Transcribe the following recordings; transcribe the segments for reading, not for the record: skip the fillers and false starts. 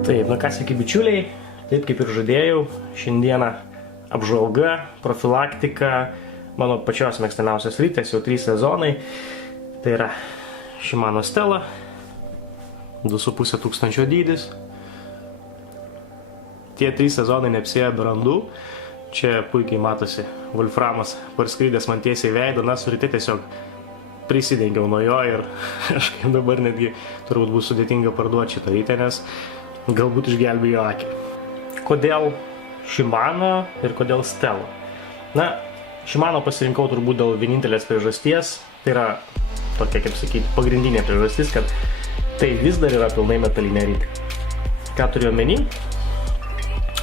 Taip, ką sveiki bičiuliai, taip kaip ir žadėjau, šiandieną apžvalga, profilaktika, mano pačios mėgstamiausios rytės, jau 3 sezonai. Tai yra Shimano Stella, 2,5 tūkstančio dydis. Tie 3 sezonai neapsėjo be randų. Čia puikiai matosi Wolframas parskrydęs man tiesiai veidą, na, su ryte tiesiog prisidengiau nuo jo ir aš dabar netgi turbūt bus sudėtinga parduoti šitą rytę, nes galbūt išgelbėjo akį. Kodėl Shimano ir kodėl Stella? Na, Shimano pasirinkau turbūt dėl vienintelės priežasties, tai yra tokia, kaip sakyti, pagrindinė priežastis, kad tai vis dar yra pilnai metalinė rytė. Ką turiu omeny?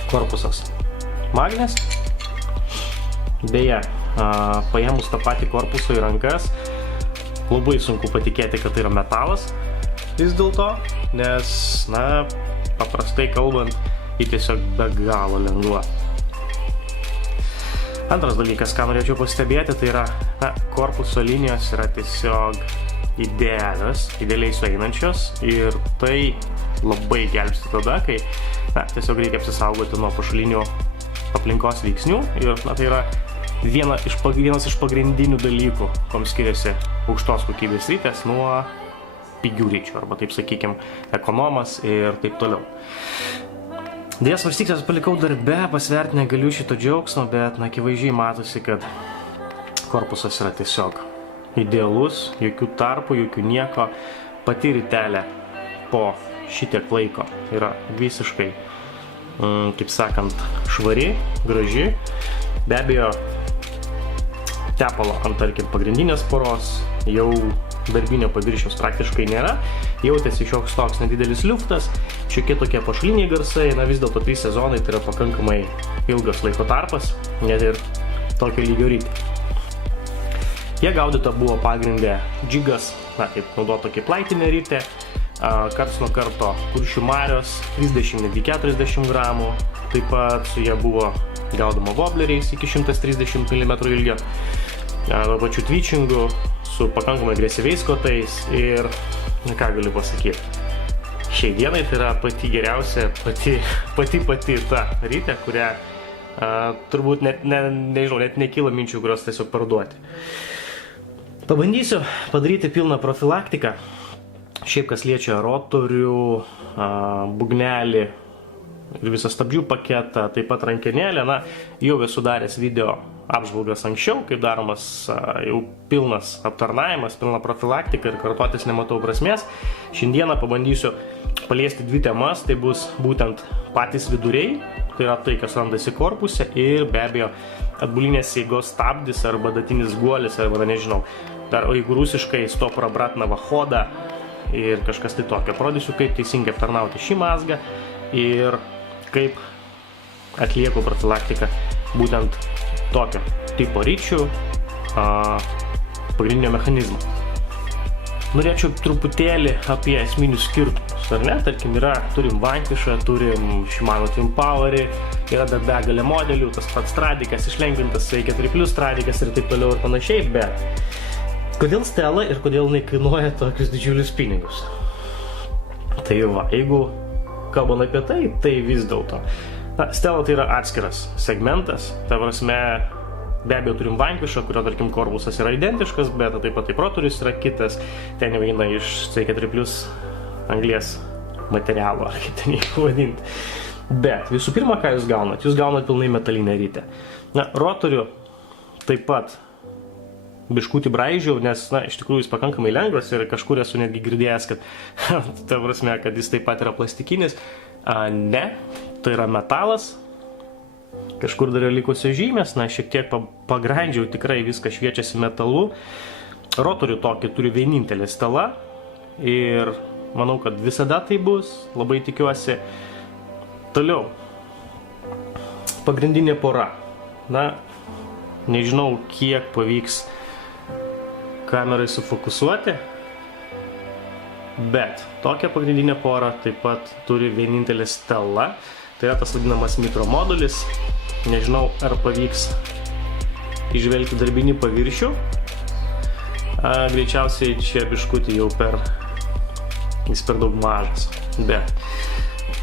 Korpusas magnes. Beje, paėmus tą patį korpusą į rankas, labai sunku patikėti, kad tai yra metalas vis dėlto, nes, na, paprastai kalbant, jį tiesiog be galo lengva. Antras dalykas, ką norėčiau pastebėti, tai yra, na, korpuso linijos yra tiesiog idealiai sueinančios ir tai labai gelbsti tada, kai, na, tiesiog reikia apsisaugoti nuo pašalinių aplinkos veiksnių ir, na, tai yra vienas iš pagrindinių dalykų, kuom skiriasi aukštos kokybės rytės nuo pigių ryčių, arba taip sakykime, ekonomas ir taip toliau. Dėjas svarstyklės palikau darbe, pasverti negaliu šito džiaugsmo, bet, na, akivaizdžiai matosi, kad korpusas yra tiesiog idealus, jokių tarpų, jokių nieko. Pati rytelė po šitiek laiko yra visiškai, kaip sakant, švari, graži. Be abejo, tepalo ant, tarkim, pagrindinės poros jau darbinio paviršiaus praktiškai nėra. Jautėsi šioks toks nedidelis liuftas, šiokie tokie pašaliniai garsai, na vis dėlto 3 sezonai tai yra pakankamai ilgas laiko tarpas, net ir tokio lygio rytį. Jie gaudyta buvo pagrindė džigas, na, kaip naudota kaip laitinė rytė, karts nuo karto Kuršių marios, 30 netgi 40 gramų, taip pat su jie buvo gaudoma wobleriais iki 130 mm ilgio, pačių twitchingų, su pakankamai agresyviais kotais ir, na, ką galiu pasakyti, šiai dienai tai yra pati geriausia, pati ta rytė, kurią turbūt net nekyla minčių, kurios tiesiog parduoti. Pabandysiu padaryti pilną profilaktiką, šiaip kas liečia rotorių, būgnelį ir visą stabdžių paketą, taip pat rankenėlę, na, jau esu daręs video apžvalgas anksčiau, kaip daromas jau pilnas aptarnavimas, pilna profilaktika ir kartotis nematau prasmės. Šiandieną pabandysiu paliesti 2 temas, tai bus būtent patys viduriai, tai yra tai, kas randasi korpuse ir be abejo atbulinės eigos stabdis arba datinis guolis arba, nežinau, dar jeigu rusiškai stop obratna vahoda ir kažkas tai tokio. Parodysiu, kaip teisingai aptarnauti šį mazgą ir kaip atlieku profilaktiką būtent tokio tipo ryčių pagrindinio mechanizmo. Norėčiau truputėlį apie esminius skirtumus, ar ne? Tarkim, turim Vanquishą, turim Shimano Twin Powerį, yra dar begalė modelių, tas pats Stradikas, išlengvintas C4+ Stradikas ir taip toliau ir panašiai, bet kodėl Stella ir kodėl jinai kainuoja tokius didžiulius pinigus? Tai va, jeigu kalbant apie tai, tai vis dėlto. Stella tai yra atskiras segmentas, ta prasme, be abejo turim Vanquishą, kurio, tarkim, korpusas yra identiškas, bet taip pat taip rotorius yra kitas, ten jau eina iš C4+ anglies materialo, ar kaip ten jį vadinti. Bet visų pirma, ką jūs gaunat? Jūs gaunat pilnai metalinę rytę. Na, rotorių taip pat biškutį braižiau, nes, na, iš tikrųjų jis pakankamai lengvas ir kažkur esu netgi girdėjęs, kad, ta prasme, kad jis taip pat yra plastikinis. Ne, tai yra metalas, kažkur dar likusios žymės, na, šiek tiek pagrandžiau, tikrai viskas šviečiasi metalu. Rotorių tokį turi vienintelė Stella ir manau, kad visada tai bus, labai tikiuosi. Toliau, pagrindinė pora. Na, nežinau, kiek pavyks kamerai sufokusuoti, bet tokią pagrindinę porą taip pat turi vienintelė Stella, tai yra tas vadinamas mikromodulis. Nežinau, ar pavyks išvelgti darbinį paviršių, greičiausiai čia biškutį jau jis per daug mažas, bet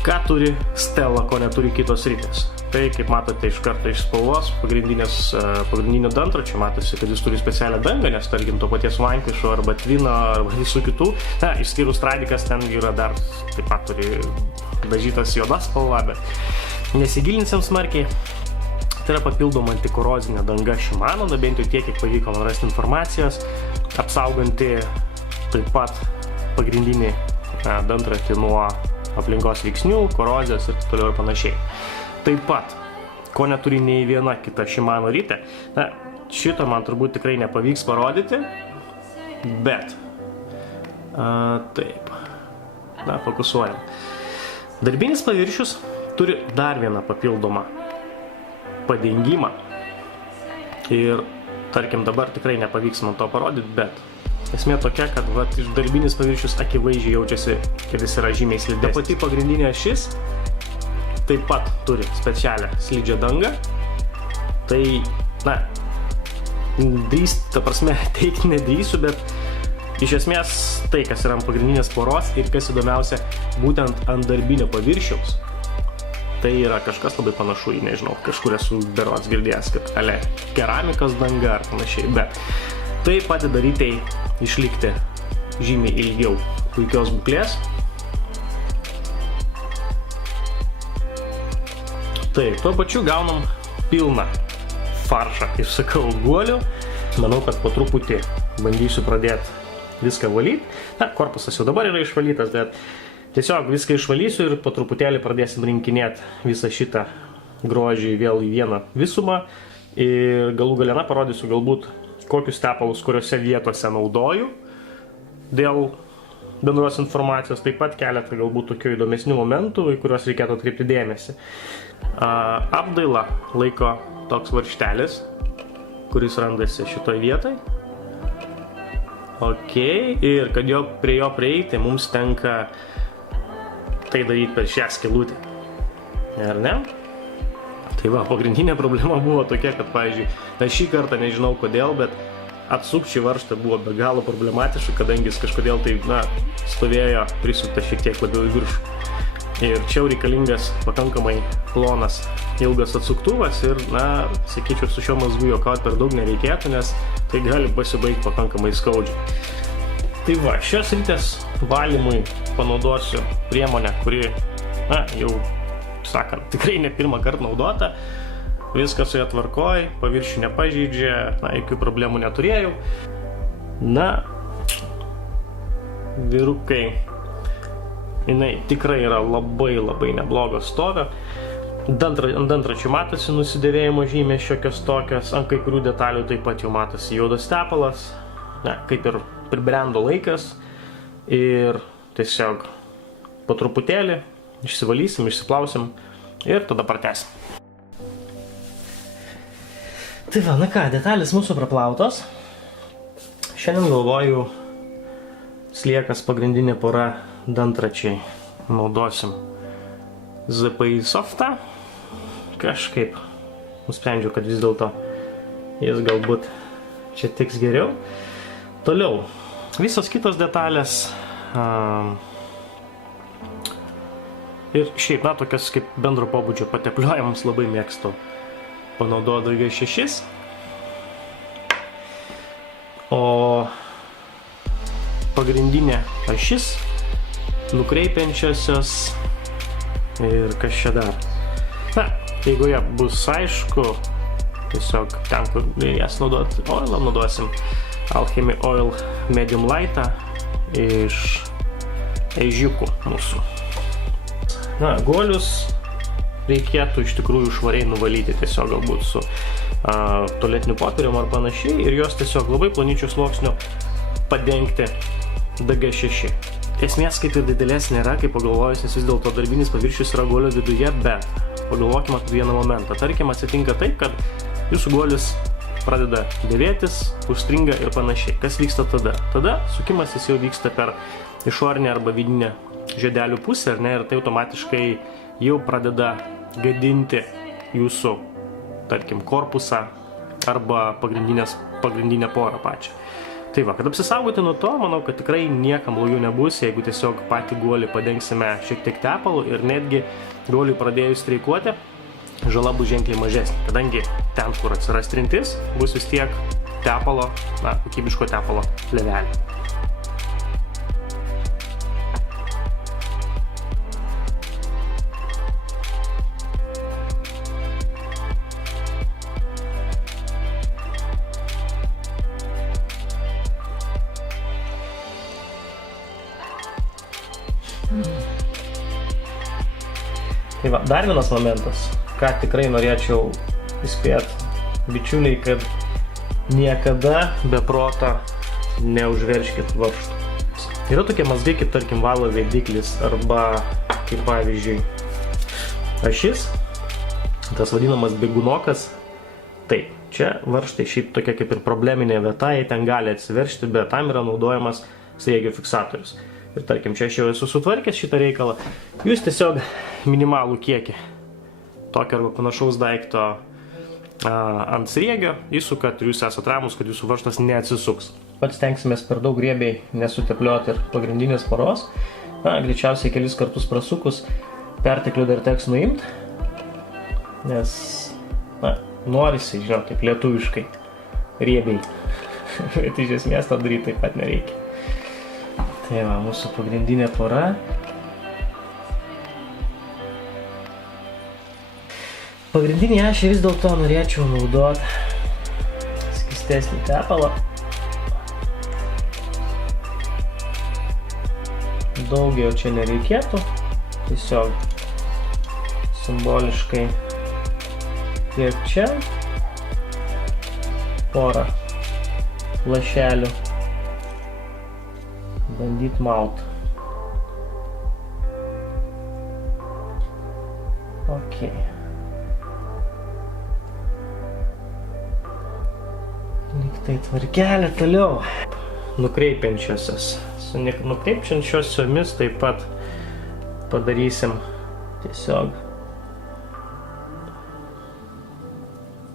Ką turi Stella, ko neturi kitos ritės? Tai, kaip matote iš karto iš spalvos, pagrindinio dantračio matosi, kad jis turi specialią dangą, nes tarkim to paties Vanquisho arba Twino arba visų kitų. Išskyrus Stradikas, ten yra dar taip pat turi dažytas juoda spalva, bet nesigilinsim smarkiai. Tai yra papildoma antikorozinė danga Shimano, bent jau tiek, kiek pavyko man rasti informacijos, apsauganti taip pat pagrindinį dantratį nuo aplinkos veiksnių, korozijos ir toliau ir panašiai. Taip pat, ko neturi nei viena kita Shimano ritė, šito man turbūt tikrai nepavyks parodyti, bet taip, fokusuojam. Darbinis paviršius turi dar vieną papildomą padengimą ir, tarkim, dabar tikrai nepavyks man to parodyti, bet esmė tokia, kad iš darbinis paviršius akivaizdžiai jaučiasi, kad jis yra žymiai slidesnis. Ta pati pagrindinė ašis taip pat turi specialią slidžią dangą. Tai, ta prasme, teikti nedrįsiu, bet iš esmės tai, kas yra ant pagrindinės poros ir kas įdomiausia, būtent ant darbinio paviršiaus. Tai yra kažkas labai panašu į, nežinau, kažkur esu berods girdėjęs, kad keramikos danga ar panašiai, bet tai padeda rytai išlikti žymiai ilgiau puikios būklės. Taip, tuo pačiu gaunam pilną faršą, kaip sakau, guolių. Manau, kad po truputį bandysiu pradėti viską valyti. Korpusas jau dabar yra išvalytas, bet tiesiog viską išvalysiu ir po truputėlį pradėsim rinkinėti visą šitą grožį vėl į vieną visumą. Ir galų gale parodysiu galbūt kokius tepalus, kuriuose vietose naudoju dėl bendros informacijos. Taip pat keletą galbūt tokių įdomesnių momentų, į kuriuos reikėtų atkreipti dėmesį. Apdailą laiko toks varžtelis, kuris randasi šitoj vietoj. Ok, ir kad prie jo prieiti, mums tenka tai daryti per šią skylutę. Ar ne? Tai va, pagrindinė problema buvo tokia, kad, pavyzdžiui, šį kartą nežinau kodėl, bet atsukti šį varžtą buvo be galo problematiška, kadangi jis kažkodėl tai, stovėjo prisukta šiek tiek labiau į viršų. Ir čia reikalingas pakankamai plonas, ilgas atsuktuvas ir, sakyčiau, su šiuo mazgu juokauti per daug nereikėtų, nes tai gali pasibaigti pakankamai skaudžiai. Tai va, šios ritės valymui panaudosiu priemonę, kuri, jau, sakant, tikrai ne pirmą kartą naudota. Viskas su ja tvarkoj, paviršių nepažeidžia, jokių problemų neturėjau. Vyrukai, jinai tikrai yra labai neblogo stovio. Ant dantračių matosi nusidėvėjimo žymės šiokios tokios, ant kai kurių detalių taip pat jau matosi juodas tepalas. Kaip ir pribrendo laikas ir tiesiog po truputėlį išsivalysim, išsiplausim ir tada pratęsim. Tai va, detalės mūsų praplautos. Šiandien galvoju sliekas pagrindinė pora dantračiai. Naudosim ZPI softą. Kažkaip nusprendžiau, kad vis dėlto jis galbūt čia tiks geriau. Toliau, visos kitos detalės ir šiaip, tokias kaip bendro pobūdžio patepliojimus labai mėgstu panaudoti DG6. O pagrindinė ašis, nukreipiančiosios ir kas čia dar. Jeigu jie bus aišku, tiesiog ten, kur jas naudoti oilą, naudosim Alchemy Oil Medium Light'ą iš ežiukų mūsų. Guolius reikėtų iš tikrųjų švariai nuvalyti tiesiog galbūt su tualetiniu popierium ar panašiai ir jos tiesiog labai plonyčių sluoksnių padengti DG6. Esmės kaip ir didelės nėra, kaip pagalvojus, nes vis dėlto darbinis paviršius yra guolio viduje, bet pagalvokime apie vieną momentą. Tarkim, atsitinka taip, kad jūsų guolis pradeda dėvėtis, užstringa ir panašiai. Kas vyksta tada? Tada sukimasis jau vyksta per išorinę arba vidinę žiedelių pusę, ir tai automatiškai jau pradeda gadinti jūsų, tarkim, korpusą arba pagrindinę porą pačią. Tai va, kad apsisaugoti nuo to, manau, kad tikrai niekam blogiau nebus, jeigu tiesiog patį guolį padengsime šiek tiek tepalu ir netgi guoliui pradėjus streikuoti, žala bus ženkliai mažesnė, kadangi ten, kur atsiras trintis, bus vis tiek tepalo, kokybiško tepalo plėvelė. Tai va, dar vienas momentas, ką tikrai norėčiau įspėti bičiuliai, kad niekada be proto neužverškit varžtų. Yra tokie mazgai, kaip tarkim valo veidiklis arba kaip pavyzdžiui ašis, tas vadinamas bėgunokas. Taip, čia varžtai šiaip tokia kaip ir probleminė vieta, jie ten gali atsiveršti, bet tam yra naudojamas sriegio fiksatorius. Ir tarkim, čia aš jau esu sutvarkęs šitą reikalą, jūs tiesiog minimalų kiekį tokio arba panašaus daikto ant sriegio įsukat ir jūs esat ramus, kad jūsų varžtas neatsisuks. Pats stengsimės per daug griebiai nesutepliuoti ir pagrindinės poros. Greičiausiai kelis kartus prasukus perteklių dar teks nuimti, nes norisi, žinau, taip lietuviškai riebiai, bet iš esmės tą daryti taip pat nereikia. Tai va, mūsų pagrindinė pora. Pagrindinį ašį vis dėlto norėčiau naudoti skystesnį tepalą. Daugiau čia nereikėtų, tiesiog simboliškai tiek čia porą lašelių bandyt maut. Ok. Liktai tvarkelė toliau. Nukreipiančiosios. Su nukreipiančiosiomis taip pat padarysim tiesiog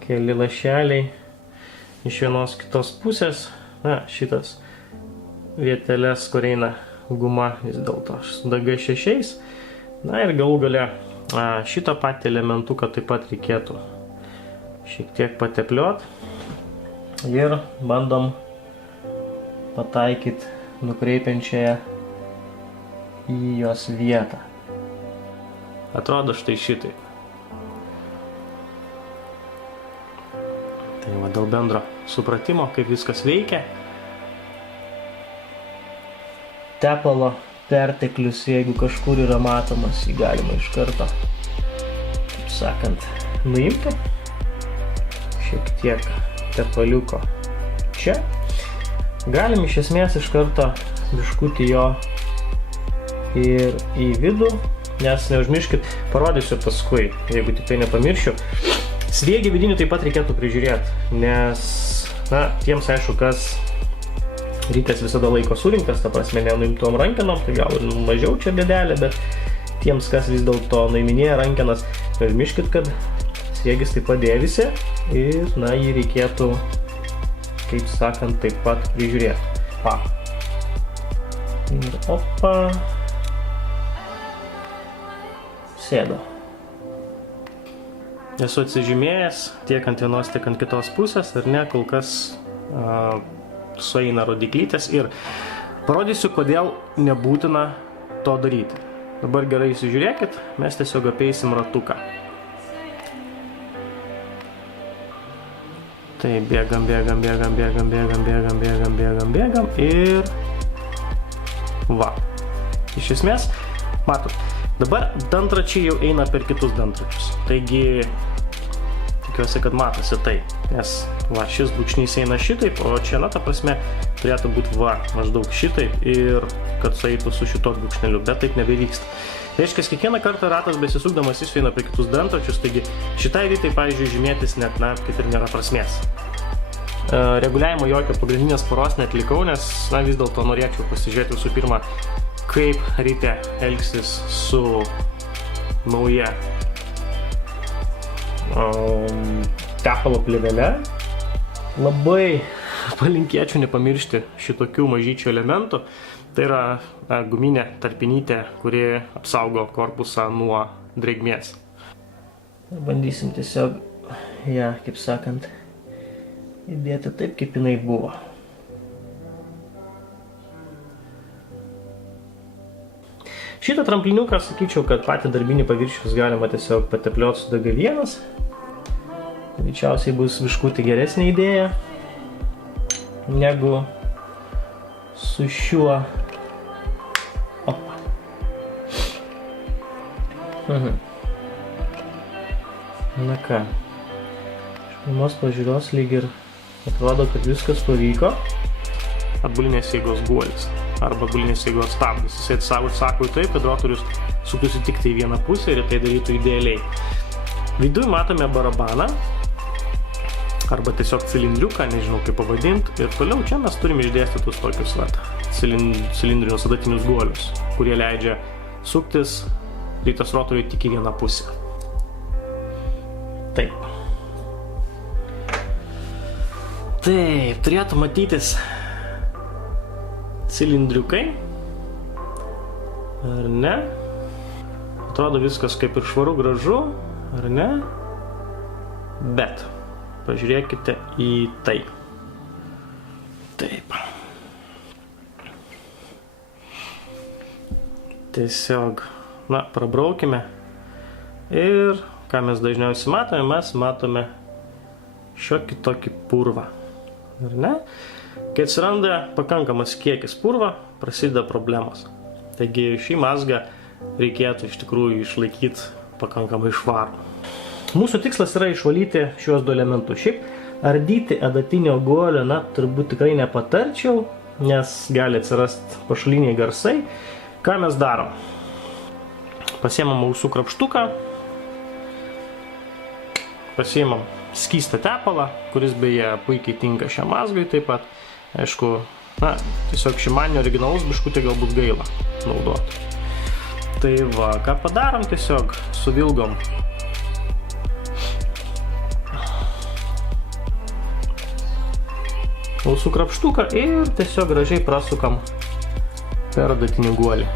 keli lašeliai iš vienos kitos pusės. Šitas vieteles, kur eina guma vis dėlto su DG6. Ir galų gale šitą patį elementuką taip pat reikėtų šiek tiek patepliuot ir bandom pataikyti nukreipiančiąją į jos vietą. Atrodo štai šitai. Tai va, dėl bendro supratimo, kaip viskas veikia. Tepalo perteklius, jeigu kažkur yra matomas, jį galima iš karto, kaip sakant, nuimti. Šiek tiek tepaliuko čia. Galim iš esmės iš karto biškutį jo ir į vidų, nes neužmirškit, parodysiu paskui, jeigu tik tai nepamiršiu. Sriegį vidinį taip pat reikėtų prižiūrėti, nes, tiems aišku, kas rytas visada laiko surinktas, ta prasme nenuimtom rankenom, tai gal ir mažiau čia bėdelė, bet tiems, kas vis dėlto nuiminėja rankenas, neužmirškit, kad sriegis taip pat dėvisi ir, jį reikėtų, kaip sakant, taip pat prižiūrėti. Ir opa. Sėdo. Esu atsižymėjęs tiek ant vienos, tiek ant kitos pusės, ar ne, kol kas sueina rodiklytės ir parodysiu, kodėl nebūtina to daryti. Dabar gerai įsižiūrėkit, mes tiesiog apeisim ratuką. Tai bėgam ir va. Iš esmės, matot, dabar dantračiai jau eina per kitus dantračius. Taigi, tikiuosi, kad matosi tai, nes va, šis brūkšnys eina šitaip, o čia, ta prasme, turėtų būti maždaug šitaip ir kad sueitų su šito brūkšneliu, bet taip nebevyksta. Tai reiškia, kiekvieną kartą ratas besisukdamas jis eina prie kitus dantračius, taigi šitai vietai, pavyzdžiui, žymėtis net, kaip ir nėra prasmės. Reguliavimo jokio pagrindinės poros neatlikau, nes, vis dėlto norėčiau pasižiūrėti visų pirma, kaip ryte elgsis su nauja tepalo plėvele. Labai palinkėčiau nepamiršti šitokių mažyčių elementų. Tai yra guminė tarpinytė, kuri apsaugo korpusą nuo drėgmės. Bandysim tiesiog ją, kaip sakant, įdėti taip, kaip jinai buvo. Šitą trampliniuką, sakyčiau, kad patį darbinį paviršius galima tiesiog pateplioti su DG1. Greičiausiai bus biškutį geresnė idėja negu su šiuo. Opa. Na ką, iš pirmos pažiūros lyg ir atrodo, kad viskas pavyko. Atbulinės jėgos guolis arba atbulinės jėgos stabdis. Jisai sako taip, kad rotorius suktųsi tik tai vieną pusę ir tai darytų idealiai. Viduj matome barabaną arba tiesiog cilindriuką, nežinau kaip pavadinti. Ir toliau čia mes turime išdėstytus tokius cilindrinius adatinius guolius, kurie leidžia suktis ritas rotoriui tik į vieną pusę. Taip. Taip, turėtų matytis cilindriukai. Ar ne? Atrodo viskas kaip ir švaru, gražu. Ar ne? Bet pažiūrėkite į tai. Taip. Tiesiog, prabraukime. Ir ką mes dažniausiai matome? Mes matome šiokį tokį purvą. Ar ne? Kai atsiranda pakankamas kiekis purvo, prasideda problemos. Taigi šį mazgą reikėtų iš tikrųjų išlaikyti pakankamai švarų. Mūsų tikslas yra išvalyti šios du elementus. Šiaip ardyti adatinio guolio, turbūt tikrai nepatarčiau, nes gali atsirasti pašaliniai garsai. Ką mes darom? Pasiemam ausų krapštuką, pasiemam skystą tepalą, kuris beje puikiai tinka šiam mazgui taip pat. Aišku, tiesiog šimaninio originalus biškutį galbūt gaila naudoti. Tai va, ką padarom, tiesiog suvilgom ausų krapštuką ir tiesiog gražiai prasukam per adatinį guolį.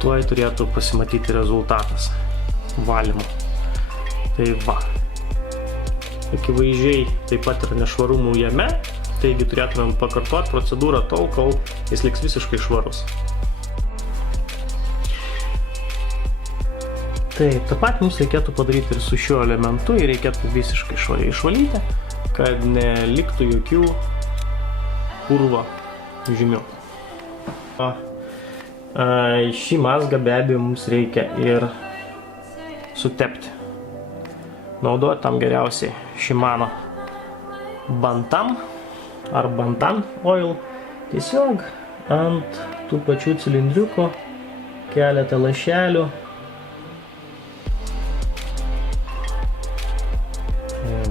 Tuoj turėtų pasimatyti rezultatas valymo. Tai va. Akivaizdžiai taip pat yra nešvarumų jame, taigi turėtumėm pakartoti procedūrą tol, kol jis liks visiškai švarus. Taip, tą pat mums reikėtų padaryti ir su šiuo elementu, ir reikėtų visiškai švariai išvalyti, kad neliktų jokių purvo žymių. Šį mazgą be abejo mums reikia ir sutepti. Naudoti tam geriausiai Shimano Bantam ar Bantam Oil. Tiesiog ant tų pačių cilindriukų keletą lašelių.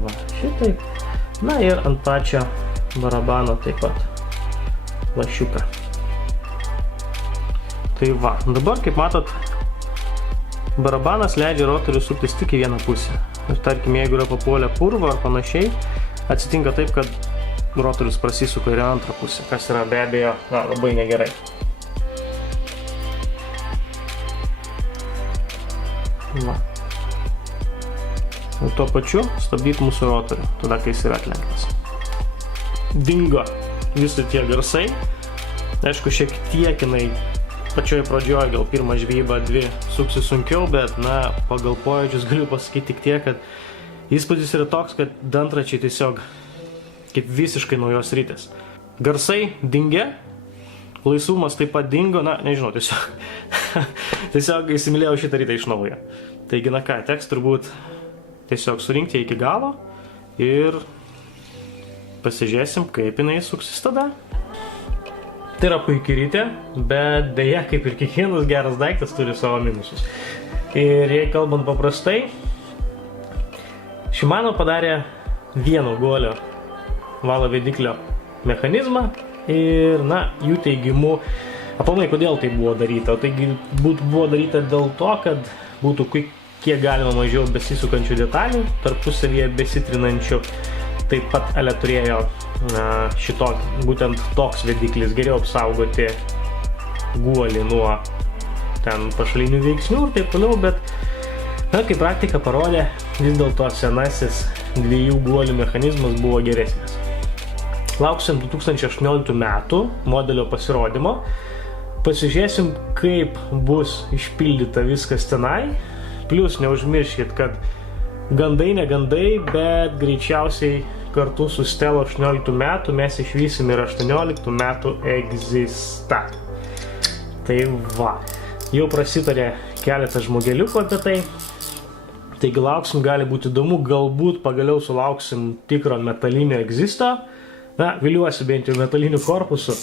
Va, šitaip. Na ir ant pačio barabano taip pat lašiuką. Tai va, dabar kaip matot, barabanas leidžia rotoriui suktis tik į vieną pusę. Ir tarkim, jeigu yra papuolę purvo ar panašiai, atsitinka taip, kad rotorius prasisuka ir antrą pusę, kas yra be abejo labai negerai. Va. Ir tuo pačiu stabdyti mūsų rotorių, tada kai jis yra atlenktas. Dingo visi tie garsai. Aišku, šiek tiek jinai pačioje pradžioje, gal pirmą žvejybą dvi suksi sunkiau, bet pagal pojūčius galiu pasakyti tik tiek, kad įspūdis yra toks, kad dantračiai tiesiog kaip visiškai naujos rytis. Garsai dingė, laisvumas taip pat dingo, nežinau, tiesiog įsimylėjau šitą rytą iš naujo. Taigi, ką, teks turbūt tiesiog surinkti iki galo ir pasižiūrėsim, kaip jinai suksis tada. Tai yra puikiai rytė, bet dėja, kaip ir kiekvienas geras daiktas, turi savo minusus. Ir jei kalbant paprastai, Shimano padarė vieno guolio valo vediklio mechanizmą ir, jų teigimu, aplamai kodėl tai buvo daryta? Taigi buvo daryta dėl to, kad būtų kiek galima mažiau besisukančių detalių, tarpusavyje besitrinančių. taip pat turėjo būtent toks vediklis geriau apsaugoti guolį nuo ten pašalinių veiksnių ir taip toliau, bet kaip praktika parodė, vis dėlto senasis 2 guolių mechanizmas buvo geresnis. Lauksim 2018 metų modelio pasirodymo, pasižiūrėsim, kaip bus išpildyta viskas tenai, plus neužmirškit, kad gandai, negandai, bet greičiausiai kartu su Stela 18 metų mes išvysim ir 18 metų Exista. Tai va, jau prasitarė keletas žmogeliukų apie tai. Taigi lauksim, gali būti įdomu, galbūt pagaliau sulauksim tikro metalinio Existo. Viliuosi bent jau metalinių korpusų.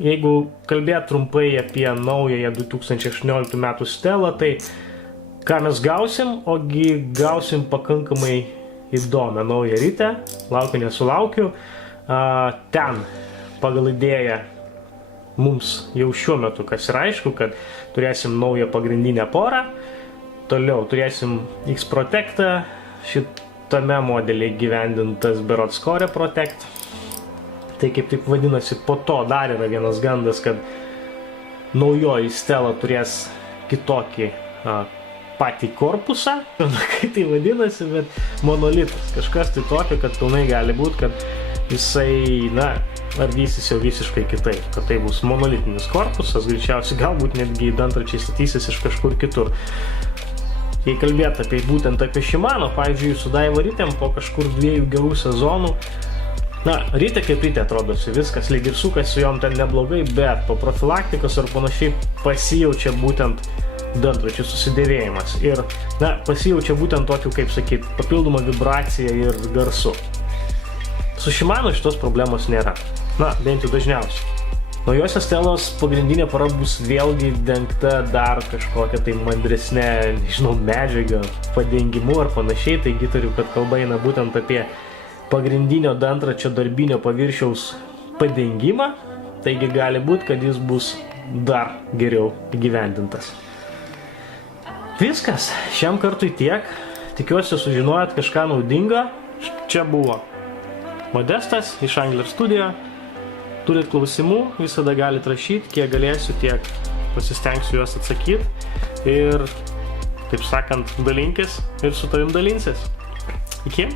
Jeigu kalbėt trumpai apie naująją 2018 metų Stelą, tai ką mes gausim, ogi gausim pakankamai įdomią naują rytę, laukiu nesulaukiu. Ten pagal idėją mums jau šiuo metu, kas yra aišku, kad turėsim naują pagrindinę porą, toliau turėsim X-Protectą, šitame modelį gyvendintas berods Core Protect. Tai kaip taip vadinasi, po to dar yra vienas gandas, kad naujoji Stela turės kitokį patį korpusą, kaip tai vadinasi, bet monolitas. Kažkas tai tokio, kad pilnai gali būti, kad jisai, ardysis jau visiškai kitaip. Kad tai bus monolitinis korpusas, greičiausiai galbūt netgi dantračiai statysis iš kažkur kitur. Jei kalbėt būtent apie Shimano, pavyzdžiui, su Daiwa ritėm po kažkur 2 gerų sezonų, rytė kaip rytė atrodosi, viskas lyg ir sukasi su jom ten neblogai, bet po profilaktikos ar panašiai pasijaučia būtent dantračių susidėvėjimas ir pasijaučia būtent tokių, kaip sakyt, papildoma vibracija ir garsu. Su Shimano šitos problemos nėra, bent jau dažniausiai. Naujosios Stelos pagrindinė para bus vėlgi dengta dar kažkokia tai mandresnė, medžiaga, padengimu ar panašiai, taigi turiu, kad kalba eina būtent apie pagrindinio dantračio darbinio paviršiaus padengimą, taigi gali būti, kad jis bus dar geriau įgyvendintas. Viskas, šiam kartui tiek, tikiuosi sužinojot kažką naudingo. Čia buvo Modestas iš Angler Studio. Turit klausimų, visada galite rašyti, kiek galėsiu, tiek pasistengsiu juos atsakyti ir, taip sakant, dalinkis ir su tavim dalinsis. Iki!